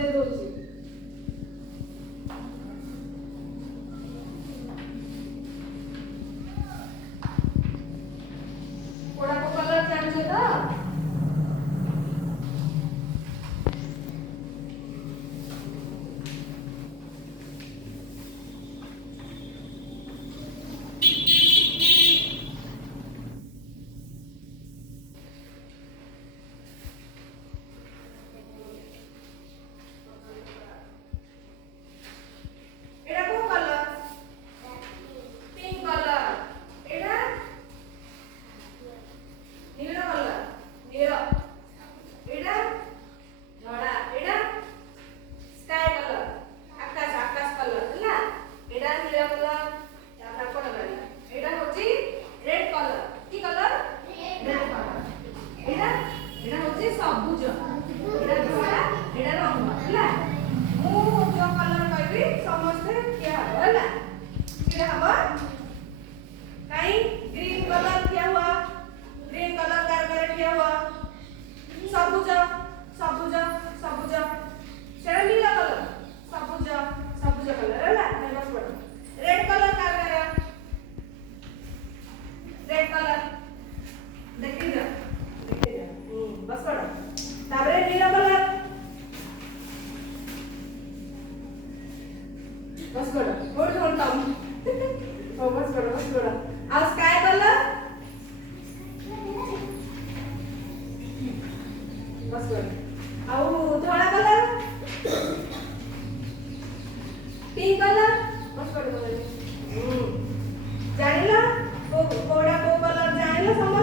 दे दोची कोड़ा को कलर जान था सबुज एटा धड़ा एटा रंग हला मु जो कलर कहबी समस्त क्या हबो हला क्या हबो काई ग्रीन कलर क्या हुआ ग्रीन कलर कार क्या हुआ सबुज सबुज सबुज सेरा नीला कलर सबुज सबुज कलर हला नै बस बड़ red colour car red colour देखि जा बस बड़ ताबरे नीला कलर बस बड़ थोड़ी थोड़ी कम ओ बस बड़ आ स्काई कलर बस बड़ आउ धोला कलर पिंक कलर बस बड़ जानिला कोड़ा को कलर जानिला